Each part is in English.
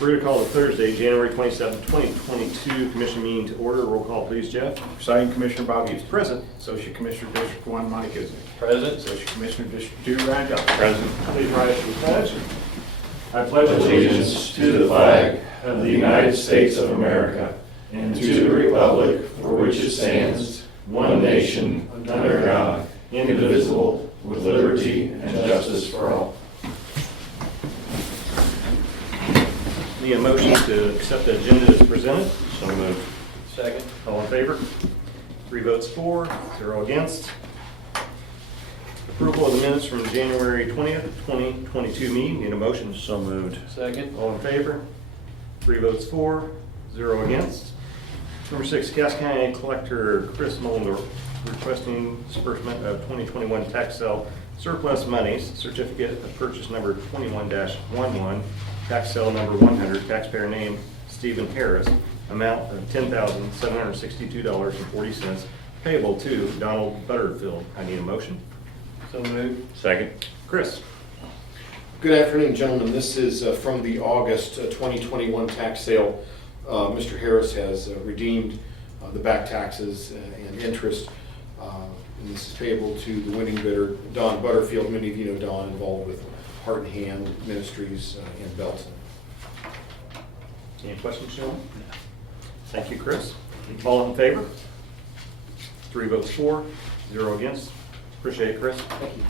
We're going to call the Thursday, January 27, 2022 Commission meeting to order. Roll call, please, Jeff. Presiding Commissioner Bob Houston. Present. Associate Commissioner District 1, Monty Kizner. Present. Associate Commissioner District 2, Ryan Johnson. Present. Please rise for the pledge. I pledge Allegiance to the flag of the United States of America and to the republic for which it stands, one nation, under God, indivisible, with liberty and justice for all. Need a motion to accept the agenda as presented. So moved. Second. All in favor? 3 votes for, 0 against. Approval of the minutes from January 20th, 2022 meeting. Need a motion? So moved. Second. All in favor? 3 votes for, 0 against. Number 6, Cass County Collector Chris Mullendorf requesting disbursement of 2021 tax sale surplus monies, certificate of purchase number 21-11, tax sale number 100, taxpayer name Stephen Harris, amount of $10,762.40, payable to Donald Butterfield. I need a motion. So moved. Second. Chris. Good afternoon, gentlemen. This is from the August 2021 tax sale. Mr. Harris has redeemed the back taxes and interest. And this is payable to the winning bidder, Don Butterfield. Many of you know Don, involved with Heart and Hand Ministries in Belton. Any questions, gentlemen? Thank you, Chris. All in favor? 3 votes for, 0 against. Appreciate it, Chris. Thank you.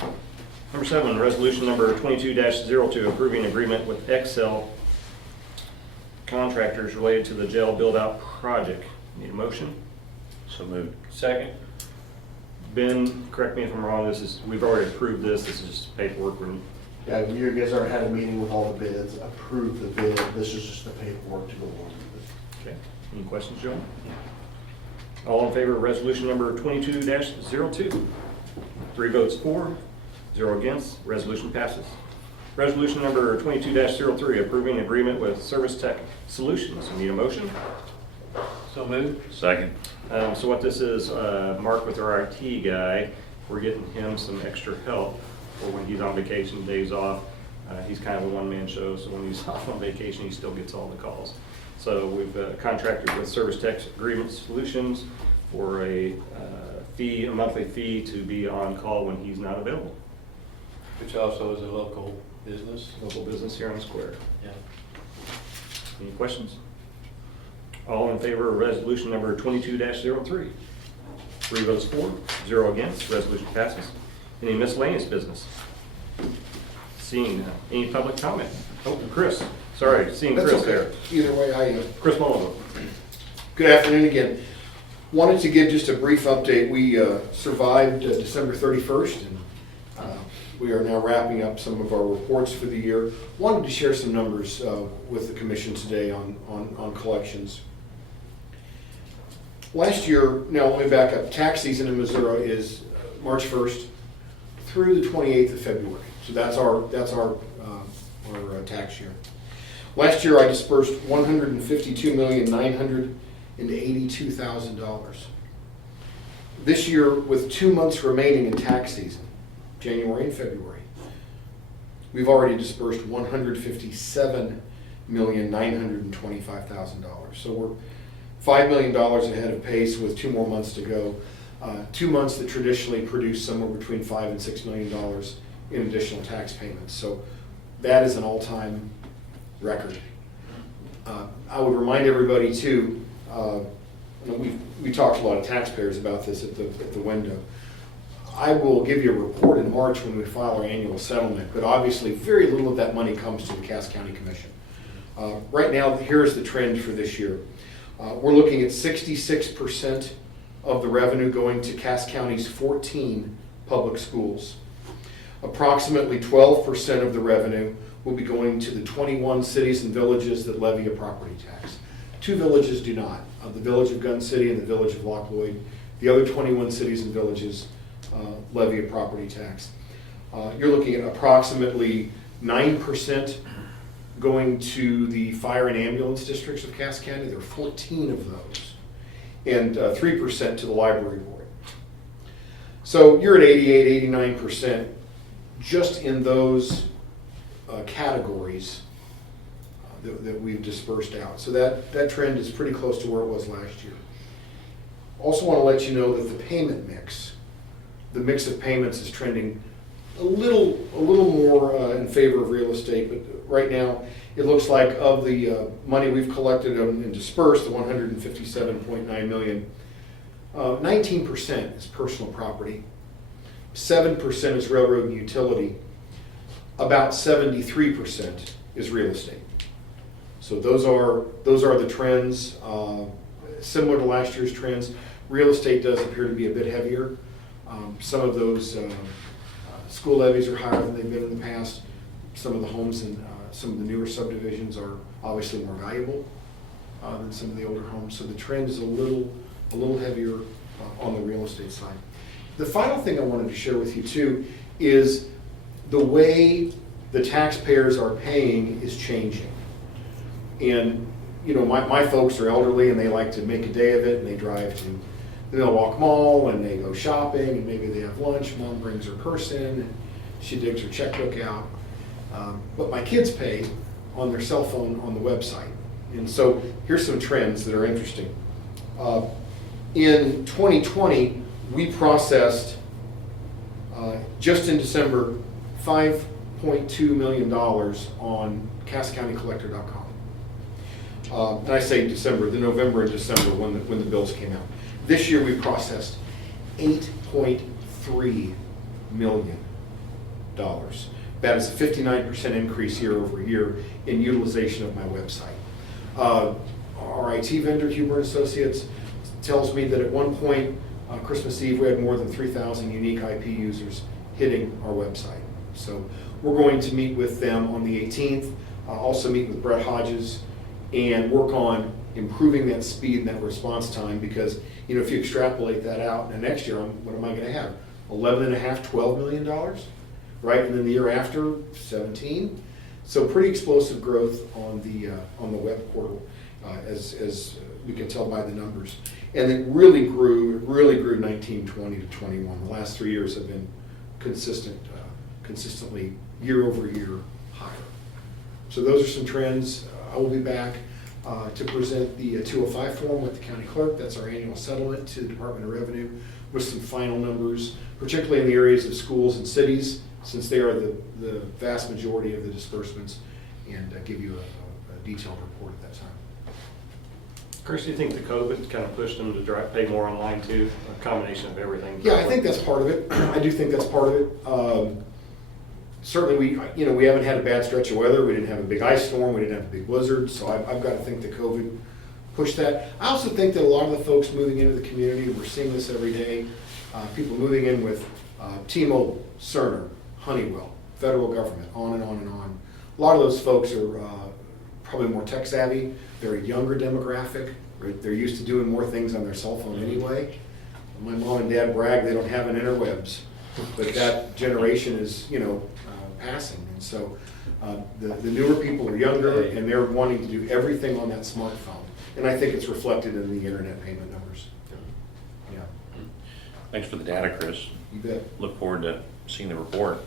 Number 7, resolution number 22-02, approving agreement with Excel contractors related to the jail build-out project. Need a motion? So moved. Second. Ben, correct me if I'm wrong, we've already approved this. This is just paperwork. Yeah, you guys already had a meeting with all the bids, approved the bid, this is just the paperwork to go along with it. Okay. Any questions, Joe? All in favor of resolution number 22-02? 3 votes for, 0 against. Resolution passes. Resolution number 22-03, approving agreement with Service Tech Solutions. Need a motion? So moved. Second. So what this is, Mark with our IT guy, we're getting him some extra help for when he's on vacation, days off. He's kind of a one-man show, so when he's off on vacation, he still gets all the calls. So we've contracted with Service Tech Agreement Solutions for a monthly fee to be on call when he's not available. Which also is a local business. Local business here on the square. Yeah. Any questions? All in favor of resolution number 22-03? 3 votes for, 0 against. Resolution passes. Any miscellaneous business? Seeing none. Any public comment? Oh, Chris. Sorry, seeing That's Chris okay. there. Either way, Chris Mullendorf. Good afternoon again. Wanted to give just a brief update. We survived December 31st, and we are now wrapping up some of our reports for the year. Wanted to share some numbers with the commission today on collections. Last year, now let me back up, tax season in Missouri is March 1st through the 28th of February. So that's our tax year. Last year, I dispersed $152,982,000. This year, with 2 months remaining in tax season, January and February, we've already dispersed $157,925,000. So we're $5 million ahead of pace with 2 more months to go. 2 months that traditionally produce somewhere between $5 and $6 million in additional tax payments. So that is an all-time record. I would remind everybody too, we talked to a lot of taxpayers about this at the window. I will give you a report in March when we file our annual settlement, but obviously very little of that money comes to the Cass County Commission. Right now, here's the trend for this year. We're looking at 66% of the revenue going to Cass County's 14 public schools. Approximately 12% of the revenue will be going to the 21 cities and villages that levy a property tax. 2 villages do not, the village of Gun City and the village of Lock Lloyd. The other 21 cities and villages levy a property tax. You're looking at approximately 9% going to the fire and ambulance districts of Cass County. There are 14 of those. And 3% to the library board. So you're at 88, 89% just in those categories that we've dispersed out. So that trend is pretty close to where it was last year. Also want to let you know that the payment mix, the mix of payments is trending a little more in favor of real estate, but right now, it looks like of the money we've collected and dispersed, the 157.9 million, 19% is personal property, 7% is railroad and utility, about 73% is real estate. So those are the trends, similar to last year's trends. Real estate does appear to be a bit heavier. Some of those school levies are higher than they've been in the past. Some of the homes in some of the newer subdivisions are obviously more valuable than some of the older homes. So the trend is a little heavier on the real estate side. The final thing I wanted to share with you too is the way the taxpayers are paying is changing. And you know, my folks are elderly and they like to make a day of it, and they drive to the Millwalk Mall and they go shopping and maybe they have lunch. Mom brings her purse in and she digs her checkbook out. But my kids pay on their cell phone on the website. And so here's some trends that are interesting. In 2020, we processed, just in December, $5.2 million on CassCountyCollector.com. And I say December, the November and December when the bills came out. This year we processed $8.3 million. That is a 59% increase year over year in utilization of my website. Our IT vendor, Huber Associates, tells me that at one point, Christmas Eve, we had more than 3,000 unique IP users hitting our website. So we're going to meet with them on the 18th, also meet with Brett Hodges, and work on improving that speed and that response time, because you know, if you extrapolate that out, and next year, what am I going to have? $11.5–12 million, right? And then the year after, 17. So pretty explosive growth on the web portal, as we can tell by the numbers. And it really grew 19, 20 to 21. The last 3 years have been consistently year over year higher. So those are some trends. I will be back to present the 205 form with the county clerk. That's our annual settlement to the Department of Revenue, with some final numbers, particularly in the areas of schools and cities, since they are the vast majority of the disbursements, and give you a detailed report at that time. Chris, do you think the COVID kind of pushed them to pay more online too? A combination of everything? Yeah, I think that's part of it. I do think that's part of it. Certainly, we haven't had a bad stretch of weather. We didn't have a big ice storm. We didn't have a big blizzard. So I've got to think that COVID pushed that. I also think that a lot of the folks moving into the community, we're seeing this every day, people moving in with T-Mobile, Cerner, Honeywell, federal government, on and on and on. A lot of those folks are probably more tech savvy. They're a younger demographic. They're used to doing more things on their cell phone anyway. My mom and dad brag they don't have an interwebs, but that generation is, passing. And so the newer people are younger, and they're wanting to do everything on that smartphone. And I think it's reflected in the internet payment numbers. Yeah. Thanks for the data, Chris. You bet. Look forward to seeing the report.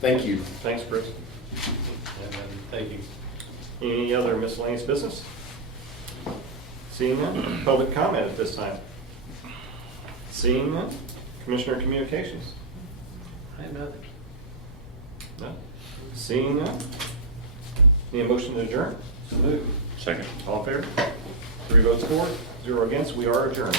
Thank you. Thanks, Chris. Thank you. Any other miscellaneous business? Seeing none, public comment at this time. Seeing none, Commissioner Communications. I have nothing. No. Seeing none, need a motion to adjourn? Second. All in favor? 3 votes for, 0 against, we are adjourned.